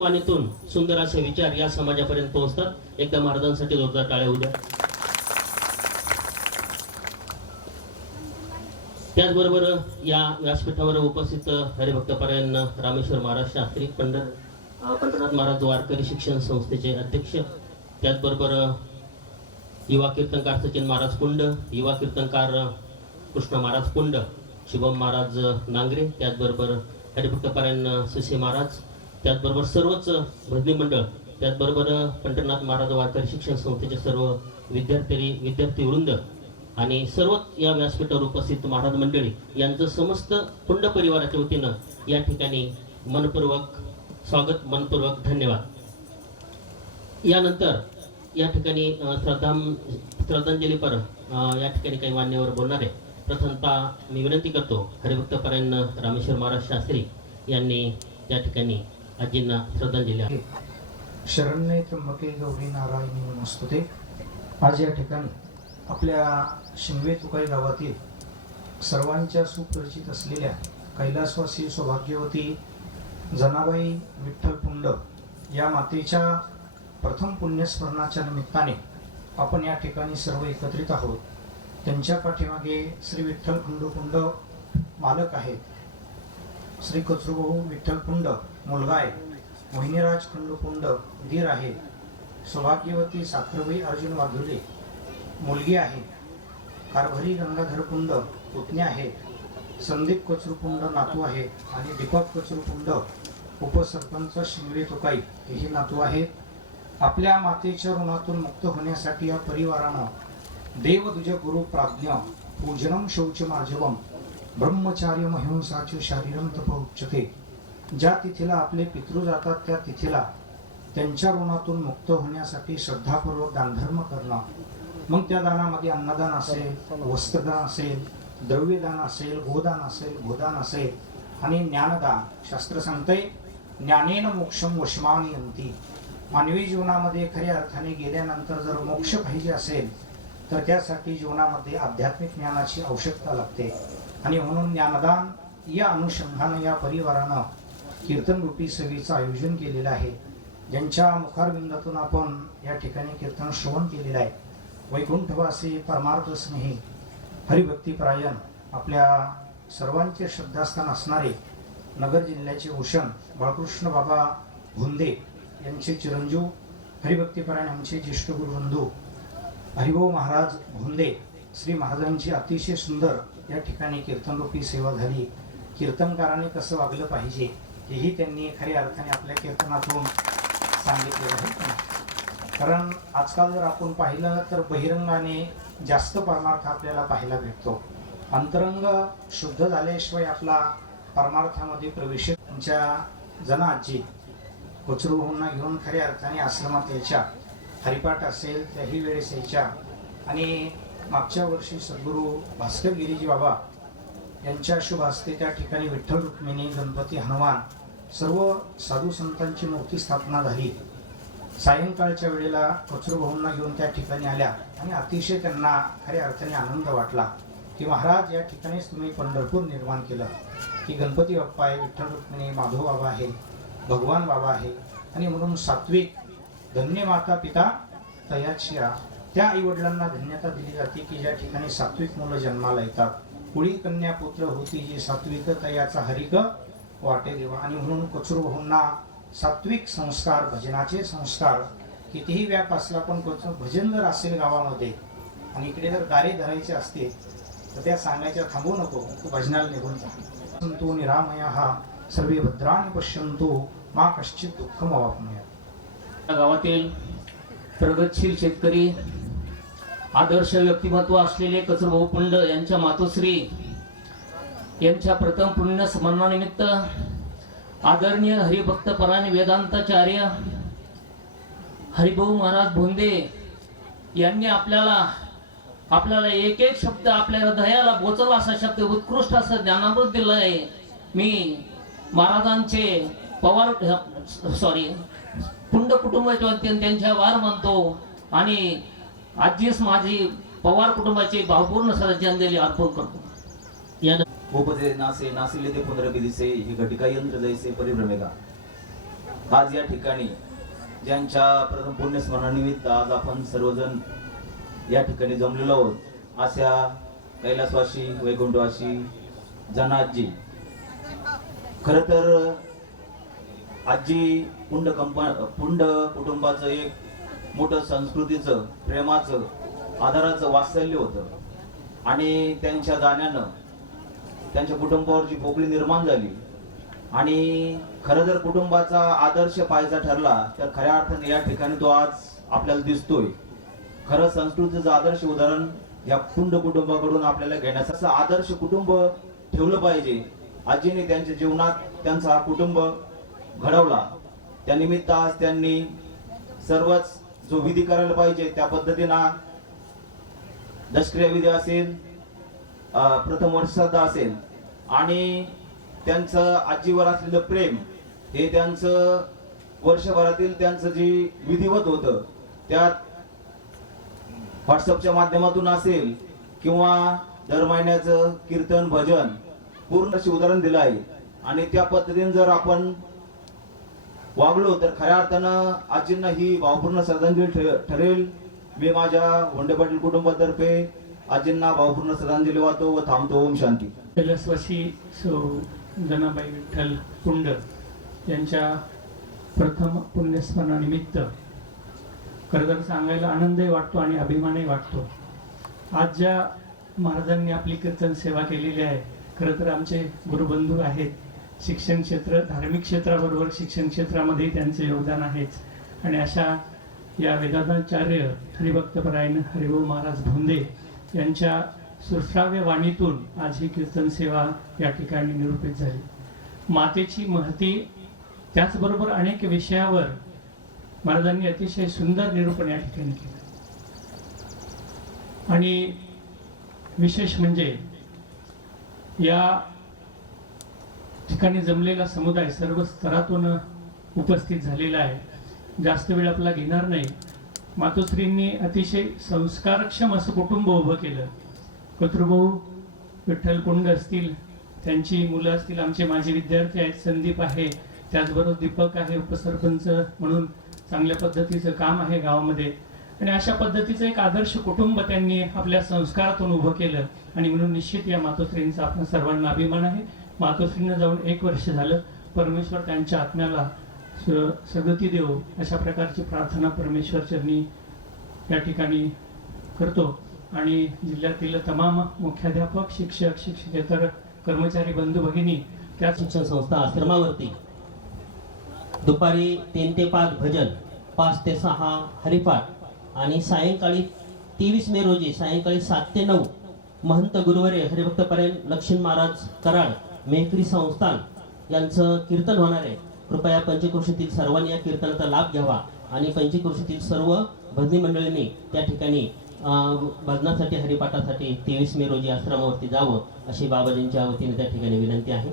वाणीतून सुंदर असे विचार या समाजापर्यंत पोहोचतात. एकदा महाराजांसाठी जोरदार टाळ्या उद्या त्याचबरोबर या व्यासपीठावर उपस्थित हरिभक्तपरायण रामेश्वर महाराज शास्त्री पंढर पंढरनाथ महाराज वारकरी शिक्षण संस्थेचे अध्यक्ष त्याचबरोबर युवा कीर्तनकार सचिन महाराज कुंड युवा कीर्तनकार कृष्ण महाराज कुंड शुभम महाराज नांगरे त्याचबरोबर हरिभक्त परायण सुशी महाराज त्याचबरोबर सर्वच भजनी मंडळ त्याचबरोबर पंढरनाथ महाराज वारकरी शिक्षण संस्थेचे सर्व विद्यार्थी विद्यार्थी वृंद आणि सर्व या व्यासपीठावर उपस्थित महाराज मंडळी यांचं समस्त पुंड परिवाराच्या वतीनं या ठिकाणी मनपूर्वक स्वागत मनपूर्वक धन्यवाद. यानंतर या ठिकाणी अ, श्रद्धां श्रद्धांजलीपर या ठिकाणी काही मान्यवर बोलणार आहे प्रथमतः मी विनंती करतो हरिभक्तपरायण रामेश्वर महाराज शास्त्री यांनी या ठिकाणी आजींना श्रद्धांजली आहे. शरण्ये त्र्यंबके गौरी नारायणी नमस्तुते आज या ठिकाणी आपल्या शिंगवे तुकाई गावातील सर्वांच्या सुपरिचित असलेल्या कैलासवासी सौभाग्यवती जनाबाई विठ्ठल पुंड या मातेच्या प्रथम पुण्यस्मरणाच्या निमित्ताने आपण या ठिकाणी सर्व एकत्रित आहोत. त्यांच्या पाठीमागे श्री विठ्ठल खंडोकुंड मालक आहेत. श्री कचरूभाऊ विठ्ठल पुंड मुलगा आहे. मोहिनीराज खंडुकुंड धीर आहे. सौभाग्यवती साखरबाई अर्जुन वाघुले मुलगी आहे. कारभारी गंगाधरकुंड पुतण्या आहेत. संदीप कचरूकुंड नातू आहेत आणि दीपक कचरूकुंड उपसरपंच शिंगवे तुकाई हेही नातू आहेत. आपल्या मातेच्या ऋणातून मुक्त होण्यासाठी या परिवारानं देव तुझ गुरु प्राज्ञ पूजनम शौच माझवम ब्रह्मचार्य महिंसाचे शारीरम तप उच्चते. ज्या तिथीला आपले पितृ जातात त्या तिथीला त्यांच्या ऋणातून मुक्त होण्यासाठी श्रद्धापूर्वक दानधर्म करणं. मग त्या दानामध्ये अन्नदान असेल वस्त्रदान असेल द्रव्यदान असेल गोदान असेल भूदान असेल आणि ज्ञानदान. शास्त्र सांगतंय ज्ञानेन मोक्षम वशमानयंती मानवी जीवनामध्ये खऱ्या अर्थाने गेल्यानंतर जर मोक्ष पाहिजे असेल तर त्यासाठी जीवनामध्ये आध्यात्मिक ज्ञानाची आवश्यकता लागते. आणि म्हणून ज्ञानदान या अनुषंगानं या परिवारानं कीर्तन रूपी सेवेचं आयोजन केलेलं आहे. ज्यांच्या मुखारविंदातून आपण या ठिकाणी कीर्तन श्रवण केलेलं आहे. वैकुंठवासी परमार्थ स्नेही हरिभक्तीपरायण आपल्या सर्वांचे श्रद्धास्थान असणारे नगर जिल्ह्याचे भूषण बाळकृष्ण बाबा भुंदे यांचे चिरंजीव हरिभक्तीपरायण आमचे ज्येष्ठ गुरुबंधू हरिभाऊ महाराज भोंदे श्री महाराजांची अतिशय सुंदर या ठिकाणी कीर्तनरूपी सेवा झाली. कीर्तनकाराने कसं वागलं पाहिजे? हेही त्यांनी खऱ्या अर्थाने आपल्या कीर्तनातून सांगितलेलं आहे. कारण आजकाल जर आपण पाहिलं तर बहिरंगाने जास्त परमार्थ आपल्याला पाहायला भेटतो. अंतरंग शुद्ध झाल्याशिवाय आपला परमार्थामध्ये प्रवेश त्यांच्या जनाची कोचरूभाऊंना घेऊन खऱ्या अर्थाने आश्रमात यायच्या. हरिपाठ असेल त्याही वेळेस यायच्या. आणि मागच्या वर्षी सद्गुरू भास्कर गिरीजी बाबा यांच्या शुभ हस्ते त्या ठिकाणी विठ्ठल रुक्मिणी गणपती हनुमान सर्व साधू संतांची मूर्ती स्थापना झाली. सायंकाळच्या वेळेला कचरूभाऊंना घेऊन त्या ठिकाणी आल्या आणि अतिशय त्यांना खऱ्या अर्थाने आनंद वाटला की महाराज या ठिकाणीच तुम्ही पंढरपूर निर्माण केलं. की गणपती बाप्पा आहे विठ्ठल रुक्मिणी माधव बाबा आहे भगवान बाबा आहे आणि म्हणून सात्विक धन्य माता पिता तयाशिया त्या आईवडिलांना धन्यता दिली जाते की ज्या ठिकाणी सात्विक मुलं जन्माला येतात. कुळी कन्या पुत्र होती जी सात्विक तयाचा हरिक वाटे देवा. आणि म्हणून कचरूभाऊंना सात्विक संस्कार भजनाचे संस्कार कितीही व्याप असला पण कोच- भजन जर असेल गावामध्ये आणि इकडे जर दारे धरायचे असते तर त्या सांगायच्या थांबू नको तू भजनाला निघून जा. संतो निरामया हा सर्वे भद्राने पश्यंतो मा कश्चित दुःखम अवापनुया या गावातील प्रगतशील शेतकरी आदर्श व्यक्तिमत्व असलेले कचरभाऊ पुंड यांच्या मातोश्री यांच्या प्रथम पुण्य स्मरणानिमित्त आदरणीय हरिभक्त पराणी वेदांताचार्य हरिभाऊ महाराज भोंदे यांनी आपल्याला आपल्याला एक एक शब्द आपल्या हृदयाला बोचला असा शब्द उत्कृष्ट असं ज्ञानामृत दिलं आहे मी महाराजांचे पवार सॉरी पुंड कुटुंबाच्या वतीने त्यांच्या वार मानतो आणि आजीस माझी पवार कुटुंबाची भावपूर्ण श्रद्धांजली अर्पण करतो. या उपजे नासे नासिले ते पुनरबिदिसे हे घटिका यंत्र जैसे परिभ्रमेगा. आज या ठिकाणी ज्यांच्या प्रथम पुण्यस्मरणानिमित्त आज आपण सर्वजण या ठिकाणी जमलेलो आहोत अशा कैलासवासी वैकुंठवासी जनाजी. खर तर आजी पुंड कंपा पुंड कुटुंबाचं एक मोठं संस्कृतीचं प्रेमाचं आधाराचं वात्सल्य होतं. आणि त्यांच्या जाण्यानं त्यांच्या कुटुंबावरची पोकळी निर्माण झाली आणि खरं जर कुटुंबाचा आदर्श पाहायचा ठरला तर खऱ्या अर्थाने या ठिकाणी तो आज आपल्याला दिसतोय. खरं संस्कृतीचं आदर्श उदाहरण या पुंड कुटुंबाकडून आपल्याला घेण्याचं असं आदर्श कुटुंब ठेवलं पाहिजे. आजीने त्यांच्या जीवनात त्यांचा हा कुटुंब घडवला. त्यानिमित्त आज त्यांनी सर्वच जो विधी करायला पाहिजे त्या पद्धतीनं दशक्रिया विधी असेल प्रथम वर्षश्राद्ध असेल आणि त्यांचं आजीवर असलेलं प्रेम हे त्यांचं वर्षभरातील त्यांचं जे विधिवत होतं त्यात व्हॉट्सअपच्या माध्यमातून असेल किंवा दर महिन्याचं कीर्तन भजन पूर्ण अशी उदाहरण दिलं आहे. आणि त्या पद्धतीने जर आपण वागलो तर खऱ्या अर्थानं आजींना ही भावपूर्ण श्रद्धांजली ठरेल. मी माझ्या वंडे पाटील कुटुंबातर्फे आजींना भावपूर्ण श्रद्धांजली वाहतो व थांबतो. ओम शांती. कैलासवासी सौ जनाबाई विठ्ठल कुंड यांच्या प्रथम पुण्यस्मरणानिमित्त खरं तर सांगायला आनंदही वाटतो आणि अभिमानही वाटतो. आज ज्या महाराजांनी आपली कीर्तन सेवा केलेली आहे खरं तर आमचे गुरुबंधू आहेत. शिक्षण क्षेत्र धार्मिक क्षेत्राबरोबर शिक्षण क्षेत्रामध्ये त्यांचे योगदान आहेच. आणि अशा या वेदांताचार्य हरिभक्तपरायण हरिभाऊ महाराज भोंदे यांच्या सुश्राव्य वाणीतून आज ही कीर्तन सेवा या ठिकाणी निरूपित झाली. मातेची महती त्याचबरोबर अनेक विषयावर महाराजांनी अतिशय सुंदर निरूपण या ठिकाणी केलं. आणि विशेष म्हणजे या ठिकाणी जमलेला समुदाय सर्व स्तरातून उपस्थित झालेला आहे. जास्त वेळ आपला घेणार नाही. मातोश्रींनी अतिशय संस्कारक्षम असं कुटुंब उभं केलं. कतृभाऊ विठ्ठल कुंड असतील त्यांची मुलं असतील आमचे माझे विद्यार्थी आहेत संदीप आहे त्याचबरोबर दीपक आहे उपसरपंच म्हणून चांगल्या पद्धतीचं काम आहे गावामध्ये. आणि अशा पद्धतीचं एक आदर्श कुटुंब त्यांनी आपल्या संस्कारातून उभं केलं. आणि म्हणून निश्चित या मातोश्रींचा आपण सर्वांना अभिमान आहे. मातोश्रींना जाऊन एक वर्ष झालं परमेश्वर त्यांच्या आत्म्याला स- सद्गती देव अशा प्रकारची प्रार्थना परमेश्वर चरणी या ठिकाणी करतो. आणि जिल्ह्यातील तमाम मुख्याध्यापक शिक्षक शिक्षकेतर कर्मचारी बंधू भगिनी त्या शिक्षण संस्था आश्रमावरती दुपारी तीन ते पाच भजन पाच ते सहा हरिपाठ आणि सायंकाळी तेवीस मे रोजी सायंकाळी सात ते नऊ महंत गुरुवारे हरिभक्तपर्यंत लक्ष्मी महाराज कराड मेहकरी संस्थान यांचं कीर्तन होणार आहे. कृपया पंचक्रोशीतील सर्वांनी या कीर्तनाचा लाभ घ्यावा आणि पंचक्रोशीतील सर्व भजनी मंडळींनी त्या ठिकाणी भजनासाठी हरिपाठासाठी तेवीस मे रोजी आश्रमावरती जावं अशी बाबाजींच्या वतीने त्या ठिकाणी विनंती आहे.